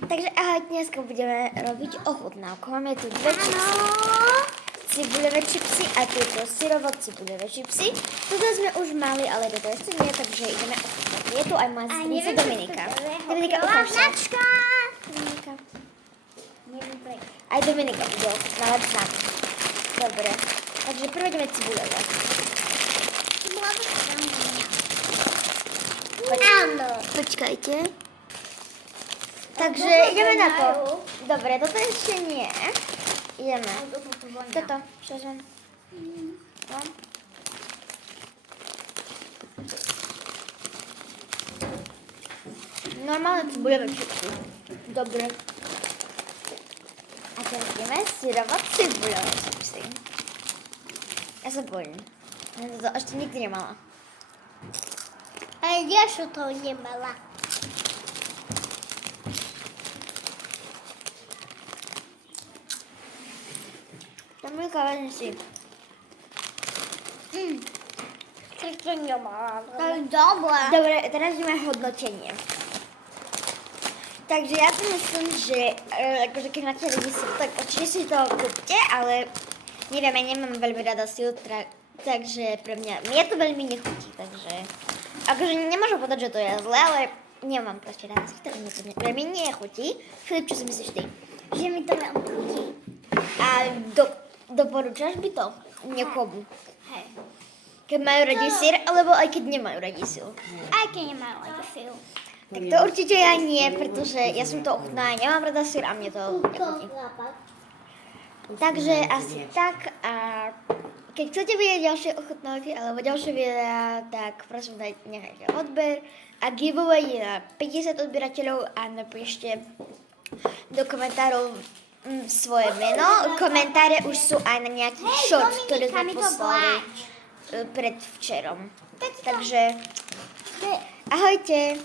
Takže ahoj, dneska budeme robiť ochutnávku. Máme tu dve čipsy. Cibuľové čipsy a tieto syrovo-cibuľové čipsy. Toto sme už mali, ale toto ešte nie, takže ideme ochutnať. Je tu aj moja sestrica Dominika. Dominika, ukáž sa. Dominika. Aj Dominika bude ochutnávať s nami. Dobre, takže prvé ideme cibuľové. Áno. Počkajte. Takže ideme na to. Dobre, toto ešte nie. Ideme. Toto, čo som? No. Normálne cibuľové čipsy. Dobre. A teraz ideme syrovo-cibuľové čipsy. Ja sa bojím. Ja to ešte nikdy nemala. Ale ja som to nemala. Dominika, vezmi si. Tak to nemala. To je dobré. Dobre, teraz ideme hodnotenie. Takže ja si myslím, že akože keď máte radi syr, tak určite si to kúpte, ale neviem, ja nemám veľmi rada syr, takže pre mňa to veľmi nechutí, takže akože nemôžem povedať, že to je zlé, ale nemám proste rada syr, tak mne to veľmi nechutí. Filip, čo si myslíš ty? Že mi to veľmi chutí. A doporučáš by to niekomu? Hej. Keď majú radi syr, alebo aj keď nemajú radi syr? Aj keď nemajú radi syr. Tak to určite ja nie, pretože ja som to ochutnala, nemám rada syr a mne to nechutí. Takže asi tak a keď chcete vidieť ďalšie ochutnávky alebo ďalšie videá, tak prosím nechajte odber a giveaway je na 50 odberateľov a napíšte do komentárov svoje meno. Komentáre už sú aj na nejaký short, ktorý sme poslali predvčerom. Takže ahojte.